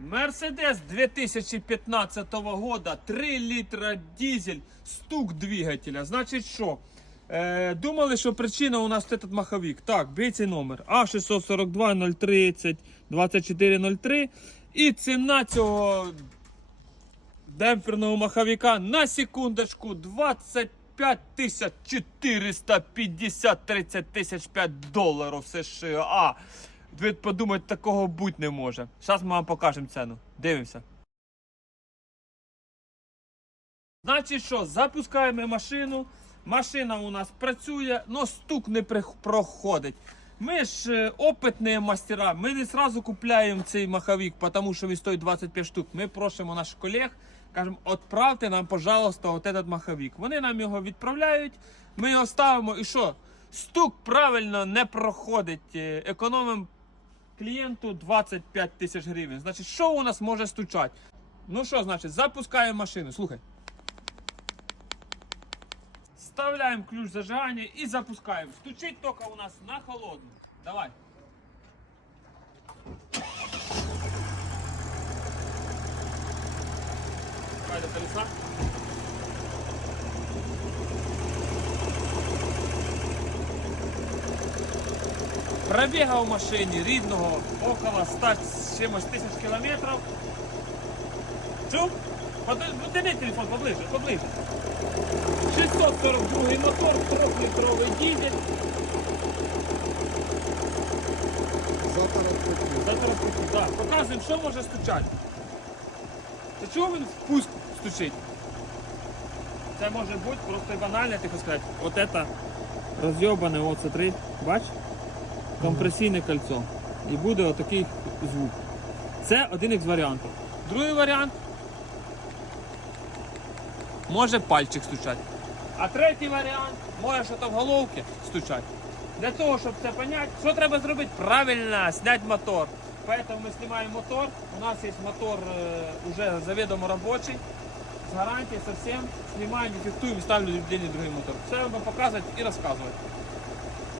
Мерседес 2015 года, 3 літра дизель, стук двигателя. Значить що? Е, думали, що причина у нас этот маховик. Так, бей цей номер. А642 030 2403. І ціна цього демпферного маховика на секундочку 25 тисяч 450 30 тисяч 5 доларів США. Ви подумайте, такого бути не може. Зараз ми вам покажемо ціну. Дивимося. Значить що, запускаємо машину. Машина у нас працює, але стук не проходить. Ми ж е, опитні мастера, ми не одразу купляємо цей маховик, тому що він стоїть 25 штук. Ми просимо наших колег, кажемо, відправте нам, пожалуйста, от этот маховик. Вони нам його відправляють, ми його ставимо і що? Стук правильно не проходить. е, Економимо клієнту 25 тисяч гривень. Значить, що у нас може стучати? Ну що, значить, запускаємо машину. Слухай. Вставляємо ключ зажигання і запускаємо. Стучить тільки у нас на холодну. Давай. Давай колеса. Пробіга в машині рідного около 100 з чимось тисяч кілометрів. Чув? Подивись телефон поближе, поближе. 642 мотор, 3-літровий дизель. Завтра розпочну. Завтра да. Показуємо, що може стучати. Це чого він в пуск стучить? Це може бути просто банально, хочу сказати. От це розйобане, от смотри, бач? Компресійне кольцо. І буде отакий звук. Це один із варіантів. Другий варіант. Може пальчик стучати. А третій варіант може щось в головці стучати. Для того, щоб це зрозуміти, що треба зробити? Правильно, зняти мотор. Поэтому ми знімаємо мотор. У нас є мотор е, уже заведомо робочий. З гарантією совсем. Знімаємо, дефектуємо ставлю людині другий мотор. Все вам показувати і розказувати.